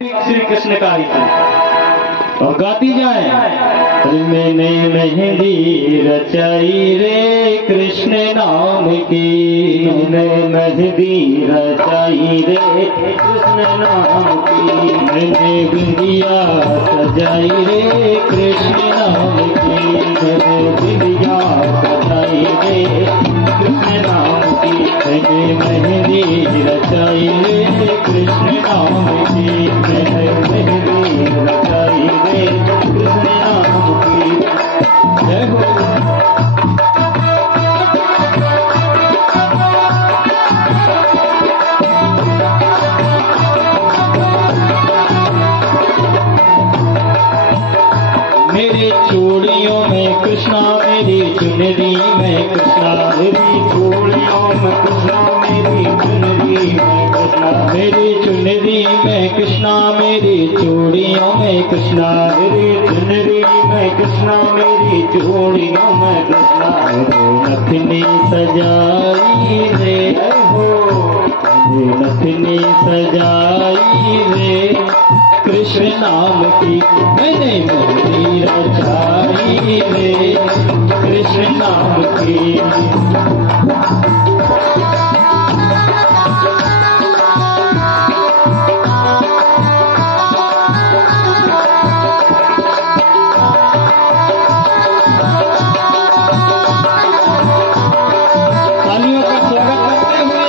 श्री कृष्ण का और गाती जाए। मैंने मेहंदी रचाई रे कृष्ण नाम की, मैंने मेहंदी रचाई रे कृष्ण नाम की, मैंने बिंदिया सजाई रे कृष्ण नाम की, मैंने बिंदिया सजाई रे कृष्ण नाम की, मैंने मेहंदी रचाई रे कृष्ण नाम की, मैंने मेहंदी रचाई रे कृष्ण नाम की। जय हो। मेरी चूड़ियों में कृष्णा, मेरी चुनरी में कृष्णा, मेरी चूड़ियों में कृष्णा, मेरी चुनरी में कृष्णा, मेरी चुनरी में कृष्णा, मेरी चूड़ियों में कृष्णा, मेरी चुनरी में कृष्णा, मेरी चूड़ियों में कृष्णा, नथनी सजाई रे हो, नथनी सजाई रे कृष्ण नाम की, मैंने मेहंदी रचाई रे कृष्ण नाम की। तालियों का स्वागत करते हुए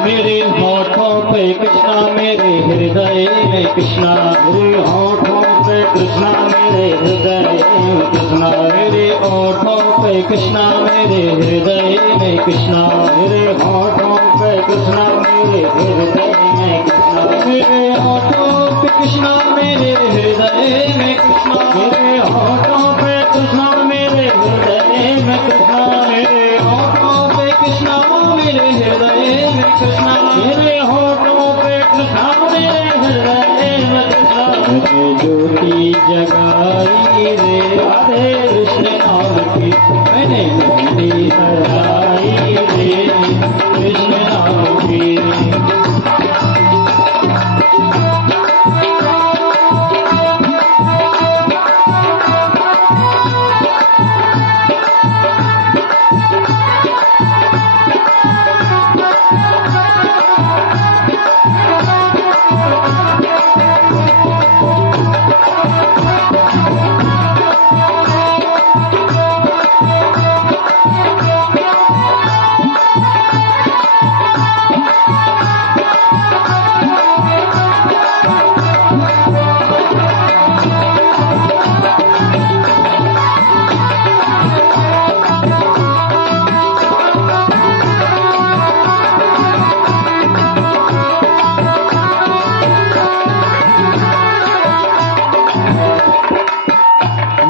मेरे होठों पे कृष्णा, मेरे हृदय में कृष्णा, मेरे होठों पे कृष्णा, मेरे हृदय में कृष्णा, मेरे होठों पे कृष्णा, मेरे हृदय में कृष्णा, मेरे होठों पे कृष्णा, मेरे हृदय में कृष्णा, मेरे होठों पे कृष्णा, मेरे हृदय में कृष्णा, मेरे होठों पे कृष्णा, मेरे हृदय में कृष्णा, मेरे होठों पे कृष्णा, मेरे हृदय में कृष्णा, मेरे होठों पे कृष्णा, मेरे हृदय में कृष्णा, मुझे ज्योति जगाई रे राधे कृष्ण नाम की, मैंने मेहंदी सजाई रे कृष्ण नाम की।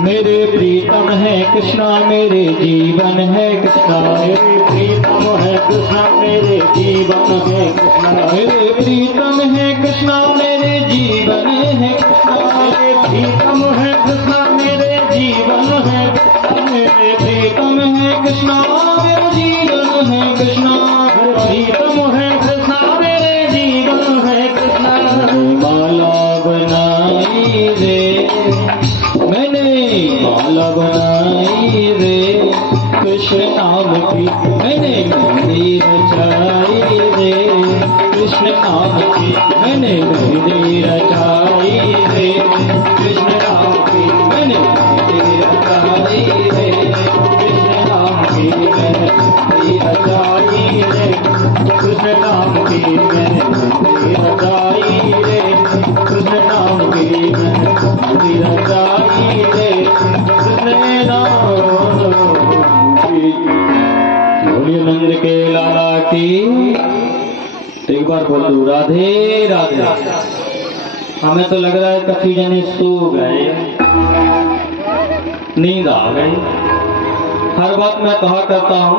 मेरे प्रीतम है कृष्णा, मेरे जीवन है कृष्णा, मेरे प्रीतम है कृष्णा, मेरे जीवन है कृष्णा, मेरे प्रीतम है कृष्णा, मेरे जीवन है कृष्णा, मेरे प्रीतम है कृष्णा, मेरे जीवन है कृष्णा, मेरे प्रीतम है कृष्णा, मेरे जीवन है कृष्णा, मेरे प्रीतम है कृष्णा, मेरे जीवन है कृष्णा। माला बनाई रे मैंने, माला बनाई रे कृष्ण नाम की, मैंने मेहंदी रचाई रे कृष्ण नाम की, मैंने मेहंदी रचाई रे कृष्ण नाम की, मैंने मेहंदी रचाई रे कृष्ण नाम की, मैंने मेहंदी रचाई रे कृष्ण नाम की, मैंने मेहंदी रचाई रे कृष्ण नाम की, मैंने मेहंदी रचाई रे कृष्ण नाम बार बोल दो राधे राधे। हमें तो लग रहा है कभी जने सो गए, नींद आ गई। हर बात मैं कहा करता हूँ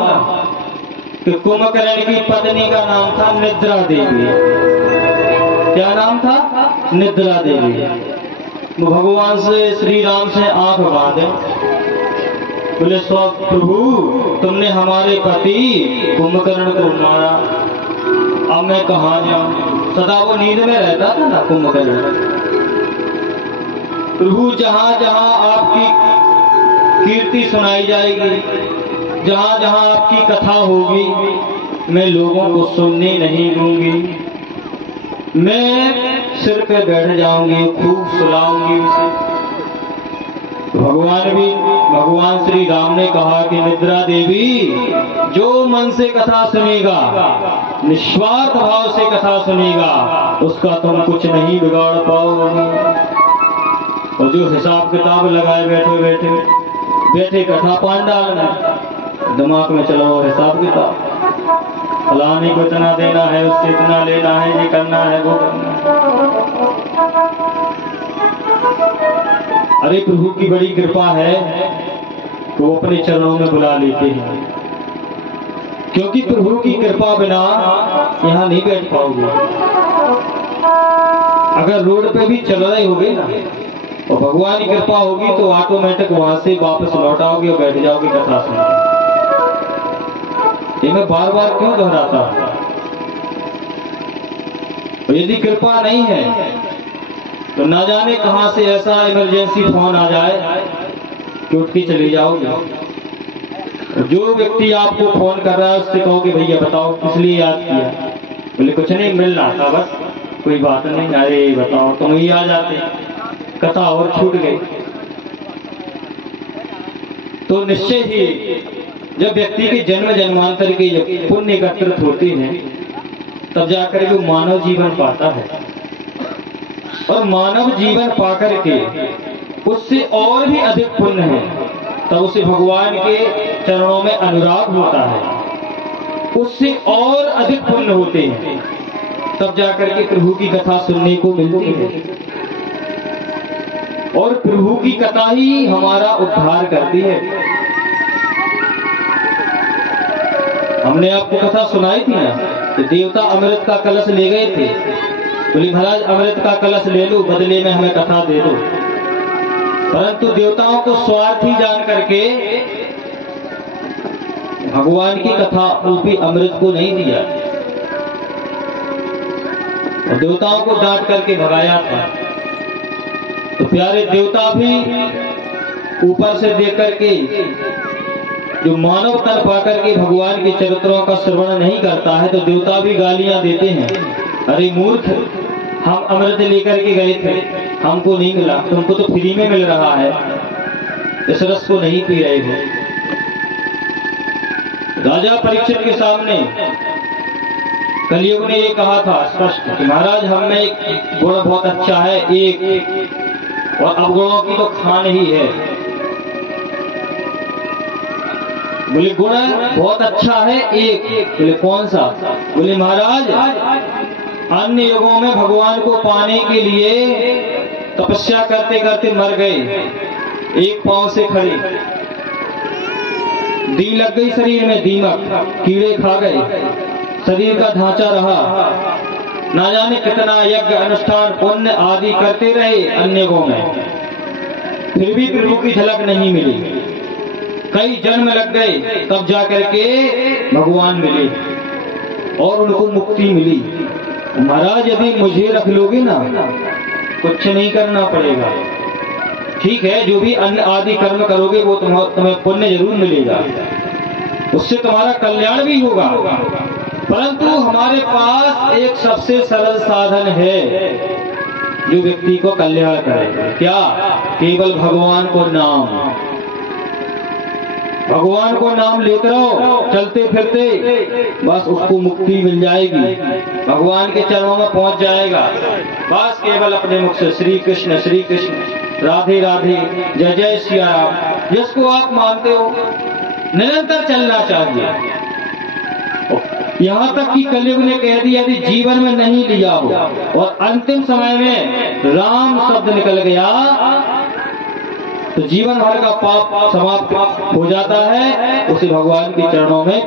कि कुंभकर्ण की पत्नी का नाम था निद्रा देवी। क्या नाम था? निद्रा देवी। भगवान से श्री राम से आंख बांधे, बोले प्रभु तुमने हमारे पति कुंभकर्ण को मारा, अब मैं कहाँ जाऊं? सदा वो नींद में रहता था ना कुंभकर्ण। प्रभु जहां जहां आपकी कीर्ति सुनाई जाएगी, जहां जहां आपकी कथा होगी, मैं लोगों को सुनने नहीं दूंगी। मैं सिर पे बैठ जाऊंगी, खूब सुलाऊंगी उसे। भगवान श्री राम ने कहा कि निद्रा देवी, जो मन से कथा सुनेगा, निस्वार्थ भाव से कथा सुनेगा, उसका तुम कुछ नहीं बिगाड़ पाओगे। और जो हिसाब किताब लगाए बैठे कथा पांडाल में, दिमाग में चलो हिसाब किताब, फलाने को इतना देना है, उससे इतना लेना है, ये करना है, वो करना है। अरे प्रभु की बड़ी कृपा है तो वो अपने चरणों में बुला लेते हैं, क्योंकि प्रभु की कृपा बिना यहाँ नहीं बैठ पाओगे। अगर रोड पे भी चल रहे होगे ना और भगवान की कृपा होगी तो ऑटोमेटिक वहां से वापस लौट आओगे और बैठ जाओगे कथा सुनने। ये मैं बार बार क्यों दोहराता हूं? और यदि कृपा नहीं है तो ना जाने कहां से ऐसा इमरजेंसी फोन आ जाए कि उठ के चले जाओगे। जो व्यक्ति आपको फोन कर रहा है उससे कहो कि भैया बताओ किस लिए याद किया? बोले कुछ नहीं, मिलना था बस, कोई बात नहीं। अरे बताओ, तुम ही आ जाते, कथा और छूट गई। तो निश्चय ही जब व्यक्ति के जन्म जन्मांतर के जब पुण्य एकत्रित होते हैं तब जाकर वो मानव जीवन पाता है, और मानव जीवन पाकर के उससे और भी अधिक पुण्य है तब उसे भगवान के चरणों में अनुराग होता है, उससे और अधिक पुण्य होते हैं तब जाकर के प्रभु की कथा सुनने को मिलती है। और प्रभु की कथा ही हमारा उद्धार करती है। हमने आपको कथा सुनाई थी ना, तो देवता अमृत का कलश ले गए थे, बोले महाराज अमृत का कलश ले लो, बदले में हमें कथा दे दो। परंतु देवताओं को स्वार्थी जान करके भगवान की कथा रूपी अमृत को नहीं दिया और देवताओं को डांट करके भगाया था। तो प्यारे देवता भी ऊपर से देख करके जो मानव तन पाकर के भगवान के चरित्रों का श्रवण नहीं करता है तो देवता भी गालियां देते हैं, अरे मूर्ख, हम अमृत लेकर के गए थे, हमको नहीं मिला, तुमको तो फ्री में मिल रहा है, इस रस को नहीं पी रहे हो। राजा परीक्षित के सामने कलयुग ने ये कहा था स्पष्ट कि महाराज हम में एक गुण बहुत अच्छा है, एक, और अवगुणों की तो खान ही है। बोले गुण बहुत अच्छा है एक, बोले कौन सा? बोले महाराज अन्य युगों में भगवान को पाने के लिए तपस्या करते करते मर गए, एक पांव से खड़े, दी लग गई शरीर में, दीमक कीड़े खा गए, शरीर का ढांचा रहा, ना जाने कितना यज्ञ अनुष्ठान पुण्य आदि करते रहे अन्य युगों में, फिर भी प्रभु की झलक नहीं मिली। कई जन्म लग गए तब जाकर के भगवान मिले और उनको मुक्ति मिली। महाराज यदि मुझे रख लोगे ना, कुछ नहीं करना पड़ेगा, ठीक है, जो भी अन्य आदि कर्म करोगे वो तुम्हें पुण्य जरूर मिलेगा, उससे तुम्हारा कल्याण भी होगा। परंतु हमारे पास एक सबसे सरल साधन है जो व्यक्ति को कल्याण करे। क्या? केवल भगवान को नाम, भगवान को नाम लेते रहो चलते फिरते, बस उसको मुक्ति मिल जाएगी, भगवान के चरणों में पहुंच जाएगा। बस केवल अपने मुख से श्री कृष्ण राधे राधे जय जय सिया राम जिसको आप मानते हो निरंतर चलना चाहिए। यहाँ तक कि कलयुग ने कह दिया यदि जीवन में नहीं लिया हो और अंतिम समय में राम शब्द निकल गया तो जीवन भर का पाप समाप्त हो जाता है, उसे भगवान के चरणों में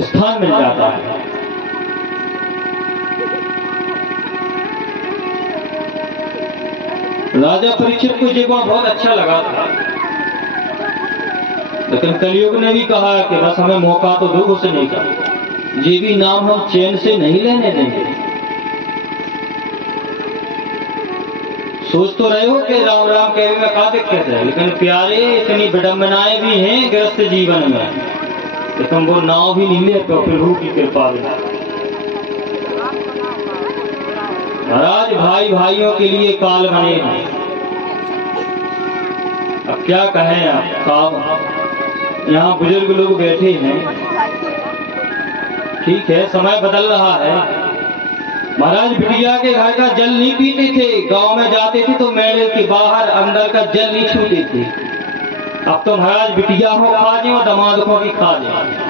स्थान मिल जाता है। राजा परीक्षित को ये गुण बहुत अच्छा लगा था, लेकिन कलयुग ने भी कहा कि बस हमें मौका तो दो, उसे नहीं कर, ये भी नाम हम चैन से नहीं लेने देंगे। सोच तो रहे हो कि राम राम कहने में क्या दिक्कत है, लेकिन प्यारे इतनी विडंबनाएं भी हैं गृहस्थ जीवन में, लेकिन वो नाव भी नहीं ले तो प्रभु की कृपा में। महाराज भाई भाइयों के लिए काल बने हैं, अब क्या कहें आप साहब, यहाँ बुजुर्ग लोग बैठे हैं, ठीक है समय बदल रहा है। महाराज बिटिया के घर का जल नहीं पीते थे, गांव में जाते थे तो मेले के बाहर अंदर का जल नहीं छूते थे। अब तो महाराज बिटिया हो खा जाए और दामाद को भी खा जाए।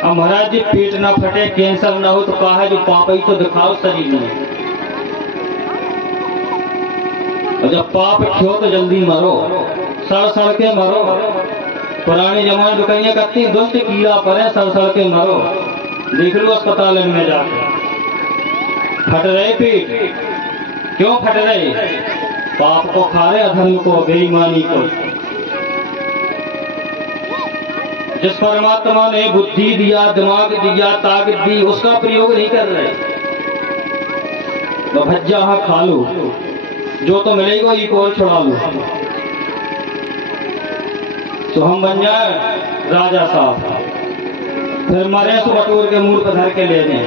अब महाराज जी पेट ना फटे, कैंसर ना हो तो कहा है जो पाप ही तो दिखाओ शरीर में, और जब पाप खो तो जल्दी मरो, सड़ सड़ के मरो। पुराने जमाने में कहीं करती दुष्ट कीड़ा पड़े सड़ सड़ के मरो। देख लो अस्पताल में जाके, फट रहे पेट, क्यों फट रहे? पाप को खा रहे, अधर्म को, बेईमानी को। जिस परमात्मा ने बुद्धि दिया, दिमाग दिया, ताकत दी, उसका प्रयोग नहीं कर रहे। तो भज्जा हाँ खा लो, जो तो मिलेगा एक और छुड़ा लो, तो हम बन जाए राजा साहब, फिर मरे तो बटोर के मूल पर धर के ले जाए।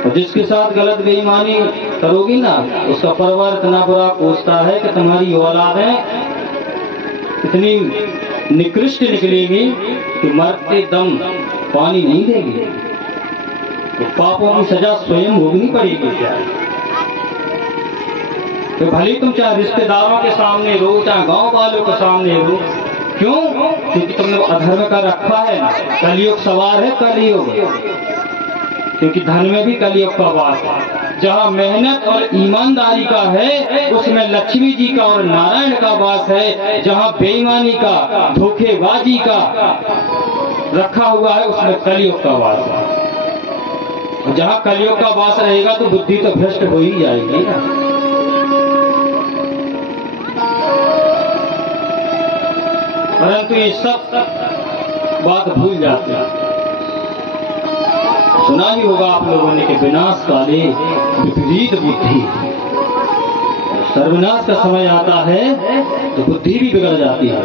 और जिसके साथ गलत बेईमानी करोगी ना, उसका परिवार इतना बुरा कोसता है कि तुम्हारी औलादें इतनी निकृष्ट निकलेगी कि मरते दम पानी नहीं देगी। तो पापों की सजा स्वयं भोगनी पड़ेगी। क्या तो भले तुम चाहे रिश्तेदारों के सामने रो, चाहे गांव वालों के सामने रो, क्यों? क्योंकि तुमने अधर्म का रखा है ना। कलयुग सवार है, कलयुग, क्योंकि धन में भी कलयुग का वास है। जहाँ मेहनत और ईमानदारी का है उसमें लक्ष्मी जी का और नारायण का वास है। जहाँ बेईमानी का, धोखेबाजी का रखा हुआ है उसमें कलयुग का वास है। जहाँ कलयुग का वास रहेगा तो बुद्धि तो भ्रष्ट हो ही जाएगी ना। परंतु ये सब बात भूल जाते हैं। सुना ही होगा आप लोगों ने कि विनाश काले विपरीत बुद्धि, सर्वनाश का समय आता है तो बुद्धि भी बिगड़ जाती है।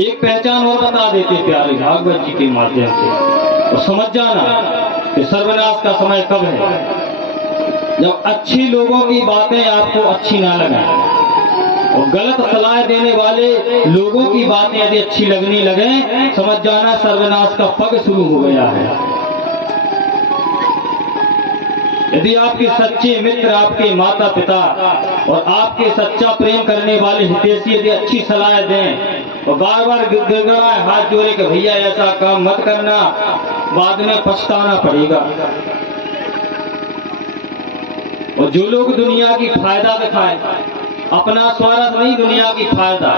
एक पहचान और बता देते प्यारे भागवत जी के माध्यम से, और समझ जाना कि सर्वनाश का समय कब है। जब अच्छी लोगों की बातें आपको अच्छी ना लगे और गलत सलाह देने वाले लोगों की बातें यदि अच्छी लगने लगे, समझ जाना सर्वनाश का पग शुरू हो गया है। यदि आपके सच्चे मित्र, आपके माता पिता और आपके सच्चा प्रेम करने वाले हितैषी यदि अच्छी सलाह दें और बार बार गिड़गिड़ाए हाथ जोड़े कि भैया ऐसा काम मत करना, बाद में पछताना पड़ेगा। और जो लोग दुनिया की फायदा दिखाएं, अपना स्वार्थ नहीं, दुनिया की फायदा,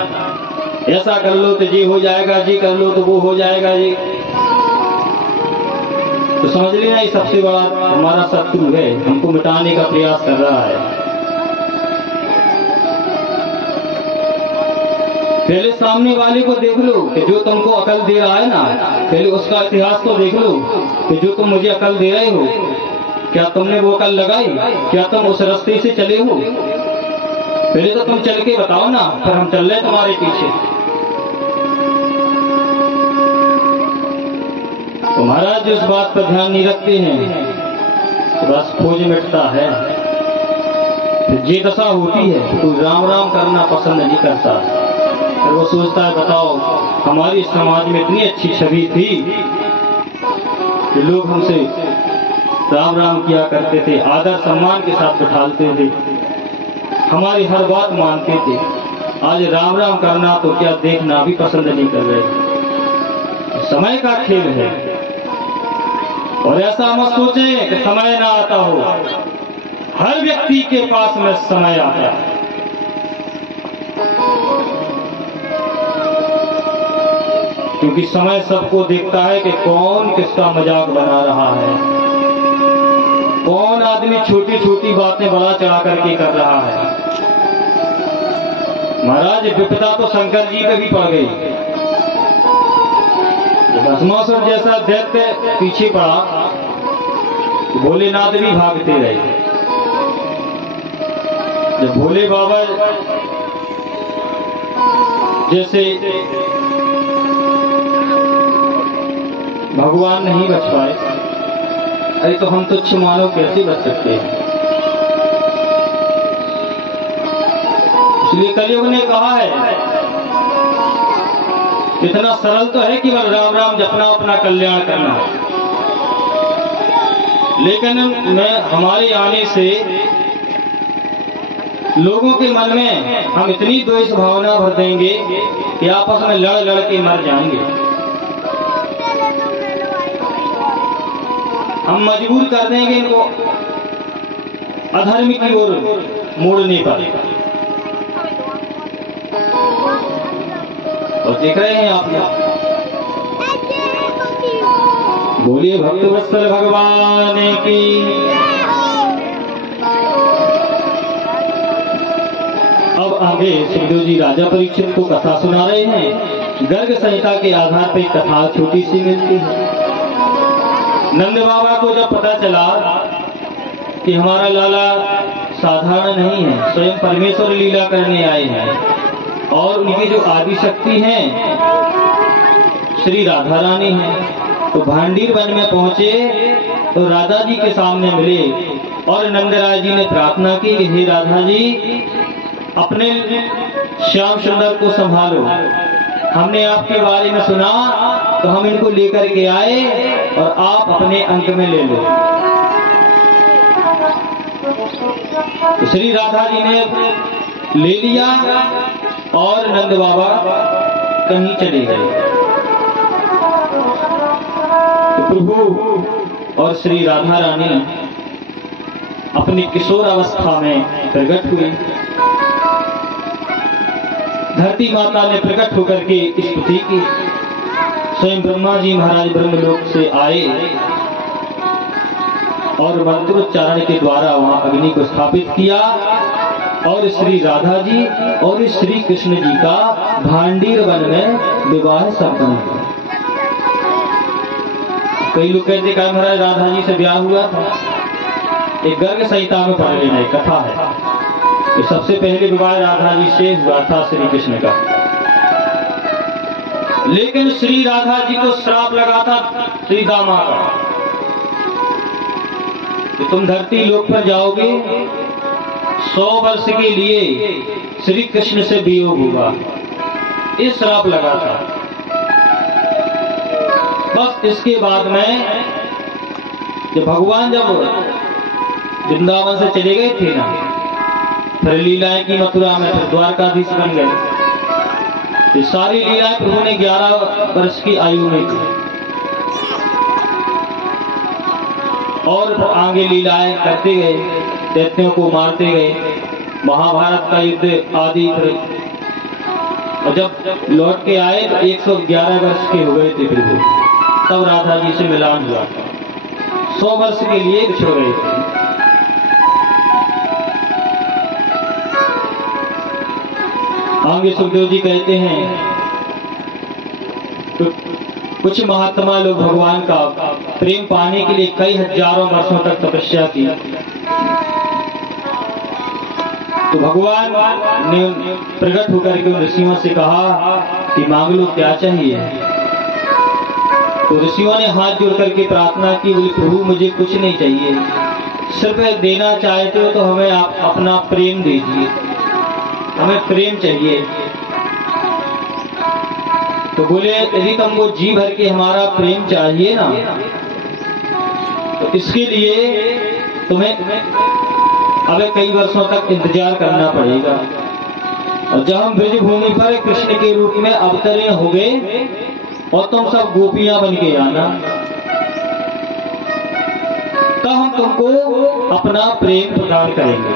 ऐसा कर लो तो ये हो जाएगा, जी कर लो तो वो हो जाएगा, जी, तो समझ लेना ये सबसे बड़ा हमारा शत्रु है, हमको मिटाने का प्रयास कर रहा है। पहले सामने वाले को देख लो कि जो तुमको अकल दे रहा है ना, पहले उसका इतिहास तो देख लो कि जो तुम मुझे अकल दे रहे हो, क्या तुमने वो अकल लगाई? क्या तुम उस रास्ते से चले हो? पहले तो तुम चल के बताओ ना, फिर हम चल रहे तुम्हारे पीछे। तो महाराज जिस बात पर ध्यान नहीं रखते हैं तो बस खोज मिटता है। फिर ये दशा होती है तो राम राम करना पसंद नहीं करता, फिर वो सोचता है बताओ हमारी समाज में इतनी अच्छी छवि थी कि लोग हमसे राम राम किया करते थे, आदर सम्मान के साथ बिठालते थे, हमारी हर बात मानते थे। आज राम राम करना तो क्या देखना भी पसंद नहीं कर रहे। समय का खेल है और ऐसा मत सोचें कि समय ना आता हो। हर व्यक्ति के पास में समय आता है। क्योंकि समय सबको देखता है कि कौन किसका मजाक बना रहा है, कौन आदमी छोटी छोटी बातें बड़ा चढ़ा करके कर रहा है। महाराज विपदा तो शंकर जी पे भी पड़ गई। भस्मासुर जैसा दैत्य पीछे पड़ा, भोलेनाथ भी भागते रहे। जब भोले बाबा जैसे भगवान नहीं बच पाए, अरे तो हम तुच्छ मानव कैसे बच सकते हैं। इसलिए कलयुग ने कहा है, इतना सरल तो है कि बस राम राम जपना, अपना कल्याण करना। लेकिन हमारे आने से लोगों के मन में हम इतनी द्वेष भावना भर देंगे कि आपस में लड़ लड़ के मर जाएंगे। हम मजबूर कर देंगे इनको अधर्म की ओर मोड़ने पर। और देख रहे हैं आप लोग। बोलिए भक्तवत्सल भगवान की। अब आगे सुखदेव जी राजा परीक्षित को कथा सुना रहे हैं। गर्ग संहिता के आधार पर कथा छोटी सी मिलती है। नंद बाबा को जब पता चला कि हमारा लाला साधारण नहीं है, स्वयं परमेश्वर लीला करने आए हैं और उनकी जो आदि शक्ति है श्री राधा रानी है, तो भांडीर वन में पहुंचे तो राधा जी के सामने मिले और नंदराय जी ने प्रार्थना की कि हे राधा जी, अपने श्याम सुंदर को संभालो। हमने आपके बारे में सुना तो हम इनको लेकर के आए और आप अपने अंक में ले लो। तो श्री राधा जी ने ले लिया और नंद बाबा कहीं चले गए। तो प्रभु और श्री राधा रानी अपनी किशोर अवस्था में प्रकट हुए। धरती माता ने प्रकट होकर के स्तुति की। स्वयं ब्रह्मा जी महाराज ब्रह्मलोक से आए और मंत्रोच्चारण के द्वारा वहां अग्नि को स्थापित किया और श्री राधा जी और श्री कृष्ण जी का भांडीर वन में विवाह संपन्न हुआ। कई लोग कहते हैं महाराज राधा जी से ब्याह हुआ था। एक गर्ग संहिता में पढ़ लेना, एक कथा है। तो सबसे पहले विवाह राधा जी से हुआ था श्री कृष्ण का। लेकिन श्री राधा जी को श्राप लगा था श्री दामा का कि तुम धरती लोक पर जाओगे, 100 वर्ष के लिए श्री कृष्ण से वियोग होगा। इस श्राप लगा था। बस इसके बाद में जब भगवान वृंदावन से चले गए थे ना, फिर लीलाएं की मथुरा में, फिर द्वारकाधीश बन गए। ये सारी लीलाएं प्रभु ने 11 वर्ष की आयु में की और आगे लीलाएं करते गए, दैत्यों को मारते गए। महाभारत का युद्ध आदि। और जब लौट के आए तो 111 वर्ष के हो गए थे प्रभु। तब राधा जी से मिलान हुआ। 100 वर्ष के लिए बिछड़ गए थे। आगे सुखदेव जी कहते हैं तो कुछ महात्मा लोग भगवान का प्रेम पाने के लिए कई हजारों वर्षों तक तपस्या की। तो भगवान ने प्रकट होकर के उन ऋषियों से कहा कि मांग लो, क्या चाहिए। तो ऋषियों ने हाथ जोड़ करके प्रार्थना की, बोले प्रभु मुझे कुछ नहीं चाहिए, सिर्फ देना चाहते हो तो हमें आप अपना प्रेम दीजिए, हमें प्रेम चाहिए। तो बोले यदि तुमको जी भर के हमारा प्रेम चाहिए ना, तो इसके लिए तुम्हें अबे कई वर्षों तक इंतजार करना पड़ेगा। और जब हम ब्रज भूमि पर कृष्ण के रूप में अवतरण हो गए और तुम सब गोपियां बन के आना, तब हम तुमको अपना प्रेम प्रदान करेंगे।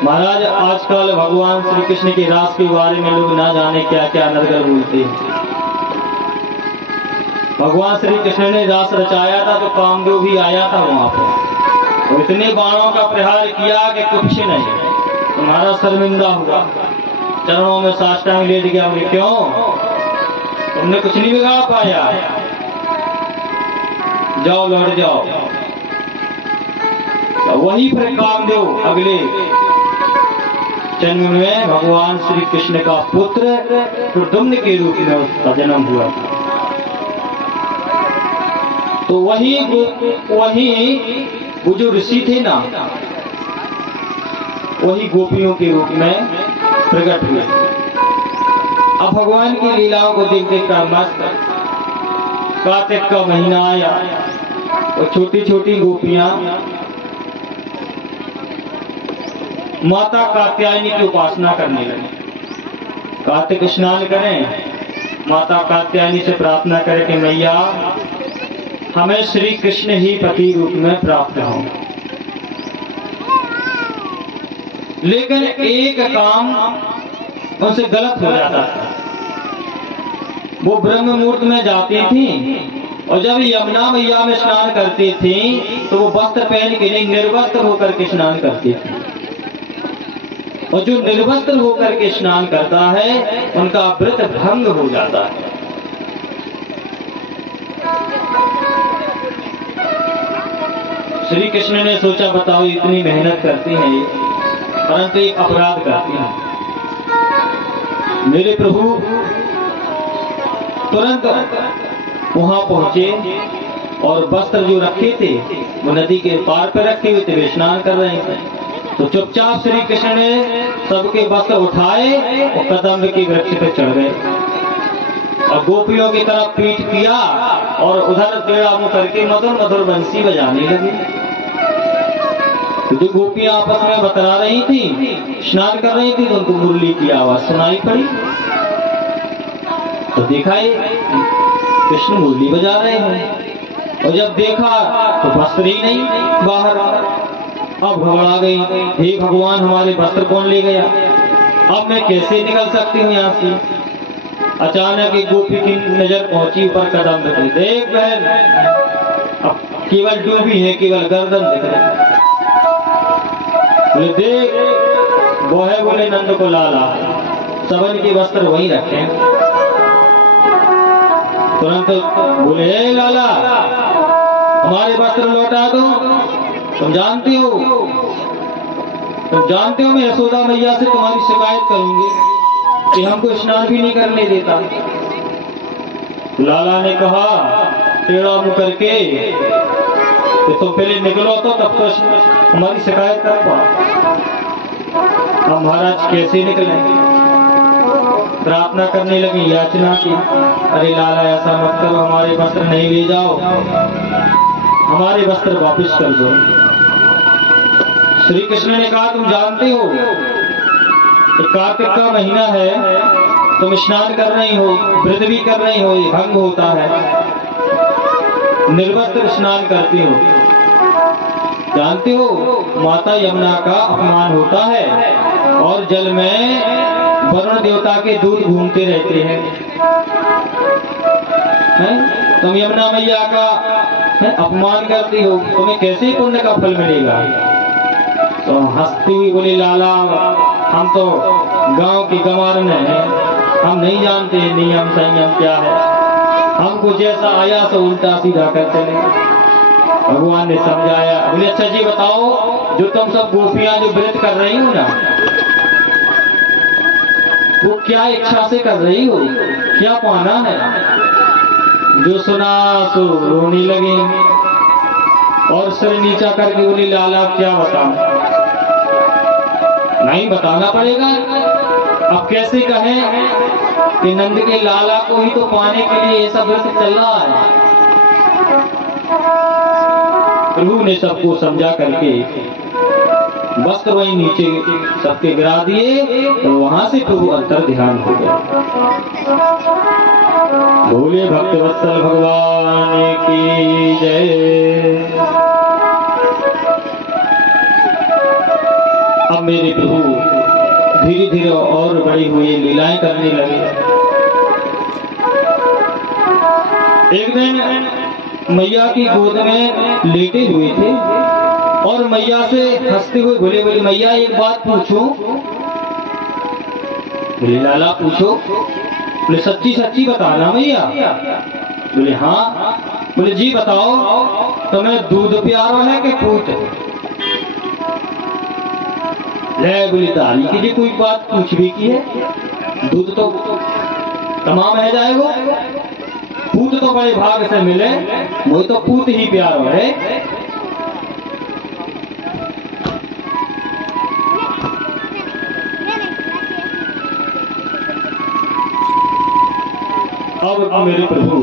महाराज आजकल भगवान श्री कृष्ण के रास के बारे में लोग ना जाने क्या क्या नरगर बोलते हैं। भगवान श्री कृष्ण ने रास रचाया था तो कामदेव भी आया था वहां पर, और इतने बाणों का प्रहार किया कि कुछ नहीं, तुम्हारा शर्मिंदा हुआ, चरणों में साष्टांग लेट गया। बोले क्यों, तुमने कुछ नहीं बिगाड़ पाया, जाओ लौट जाओ। तो वही फिर कामदेव अगले जन्म में भगवान श्री कृष्ण का पुत्र प्रद्युम्न के रूप में उसका जन्म हुआ। तो वही वो जो ऋषि थे ना, वही गोपियों के रूप में प्रकट हुए। अब भगवान की लीलाओं को देख देख कर मस्त कार्तिक का महीना आया और छोटी छोटी गोपियां माता कात्यायनी की उपासना करने लगी। कार्तिक स्नान करें, माता कात्यायनी से प्रार्थना करें कि मैया हमें श्री कृष्ण ही पति रूप में प्राप्त हो। लेकिन एक काम उनसे गलत हो जाता था। वो ब्रह्म मुहूर्त में जाती थी और जब यमुना मैया में स्नान करती थी तो वो वस्त्र पहन के नहीं, निर्वस्त्र होकर के स्नान करती थी। और जो निर्वस्त्र होकर के स्नान करता है उनका व्रत भंग हो जाता है। श्री कृष्ण ने सोचा बताओ इतनी मेहनत करती है परंतु एक अपराध करती है। मेरे प्रभु तुरंत वहां पहुंचे और वस्त्र जो रखे थे वो नदी के पार पर रखे हुए थे, वे स्नान कर रहे थे। तो चुपचाप श्री कृष्ण ने सबके वस्त्र उठाए और कदम्ब के वृक्ष पर चढ़ गए और गोपियों की तरफ पीठ किया और उधर टेढ़ा मुंह करके मधुर मधुर बंसी बजाने लगी। तो जो गोपियां आपस में बतला रही थी, स्नान कर रही थी, तो उनको मुरली की आवाज सुनाई पड़ी। तो देखा कृष्ण मुरली बजा रहे हैं और जब देखा तो वस्त्र ही नहीं बाहर। अब घबरा गई, हे भगवान हमारे वस्त्र कौन ले गया, अब मैं कैसे निकल सकती हूँ यहाँ से। अचानक एक गोपी की नजर पहुंची ऊपर कदम दिख रही, देख बहन अब केवल डूबी है, केवल गर्दन दिख रही। बोले देख वो है, बोले नंद को लाला, सबन के वस्त्र वहीं रखे। तुरंत बोले हे लाला हमारे वस्त्र लौटा दो, तुम जानते हो मैं यशोदा मैया से तुम्हारी शिकायत करूंगी कि हमको स्नान भी नहीं करने देता। लाला ने कहा टेढ़ा मुंह करके कि तुम पहले निकलो तो तब तो हमारी शिकायत कर पाओ। हम महाराज कैसे निकले, प्रार्थना करने लगी, याचना की, अरे लाला ऐसा मत करो, हमारे वस्त्र नहीं ले जाओ, हमारे वस्त्र वापस कर दो। श्री कृष्ण ने कहा तुम जानते हो कार्तिक का महीना है, तुम स्नान कर रही हो, व्रत भी कर रही हो, ये भंग होता है, निर्वस्त्र स्नान करती हो, जानते हो माता यमुना का अपमान होता है और जल में वरुण देवता के दूत घूमते रहते हैं। तुम यमुना मैया का अपमान करती हो, तुम्हें कैसे पुण्य का फल मिलेगा। तो हंसती हुई बोली लाला हम तो गांव की गंवारन हैं, हम नहीं जानते नियम संयम क्या है, हमको जैसा आया तो उल्टा सीधा कर चले। भगवान ने समझाया। बोले अच्छा जी बताओ जो तुम सब गोपियां जो व्रत कर रही हो ना, वो क्या इच्छा से कर रही हो, क्या पाना है। जो सुना सो रोने लगे और सिर नीचा करके बोली लाला क्या बताऊं, नहीं बताना पड़ेगा। अब कैसे कहें कि नंद के लाला को ही तो पाने के लिए ऐसा व्रत चल रहा है। उन्हें सबको समझा करके वस्त्र वहीं नीचे सबके गिरा दिए और वहां से प्रभु अंतर ध्यान हो गए। भोले भक्तवत्सल भगवान की जय। अब मेरे प्रभु धीरे धीरे और बड़ी हुई लीलाएं करने लगे। एक दिन मैया की गोद में लेटे हुए थे और मैया से हंसते हुए बोले, बोले मैया एक बात पूछूं? बोले लाला पूछो। बोले सच्ची सच्ची बताना मैया। बोले हाँ। बोले जी बताओ, तुम्हें दूध प्यारा है कि पूत? ले बोली दाली की जी कोई बात पूछ भी की है, दूध तो तमाम है जाएगा, पूत तो बड़े भाग से मिले, वो तो पूत ही प्यारा है। अब मेरे प्रभु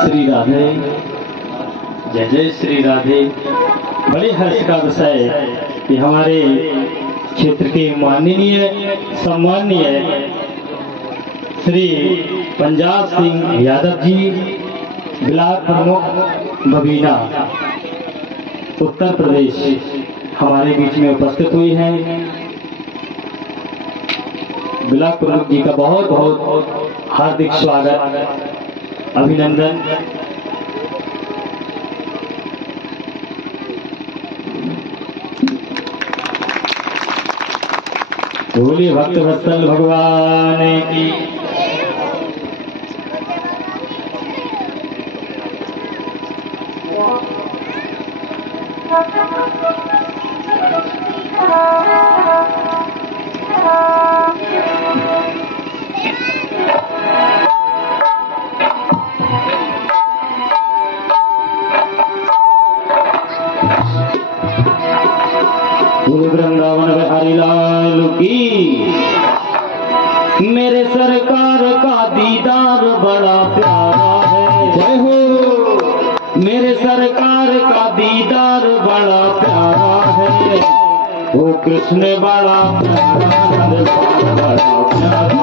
श्री राधे, जय जय श्री राधे। बड़े हर्ष का विषय कि हमारे क्षेत्र के माननीय सम्माननीय श्री पंजाब सिंह यादव जी, ब्लॉक प्रमुख बबीना उत्तर प्रदेश, हमारे बीच में उपस्थित हुई हैं। ब्लॉक प्रमुख जी का बहुत बहुत हार्दिक स्वागत, अभिनंदन। भोले भक्तवत्सल भगवान की। वृंदावन बिहारी लाल की। मेरे सरकार का दीदार बड़ा प्यारा है, जय हो। मेरे सरकार का दीदार बड़ा प्यारा है, वो कृष्ण बड़ा प्यारा, बड़ा प्यारा।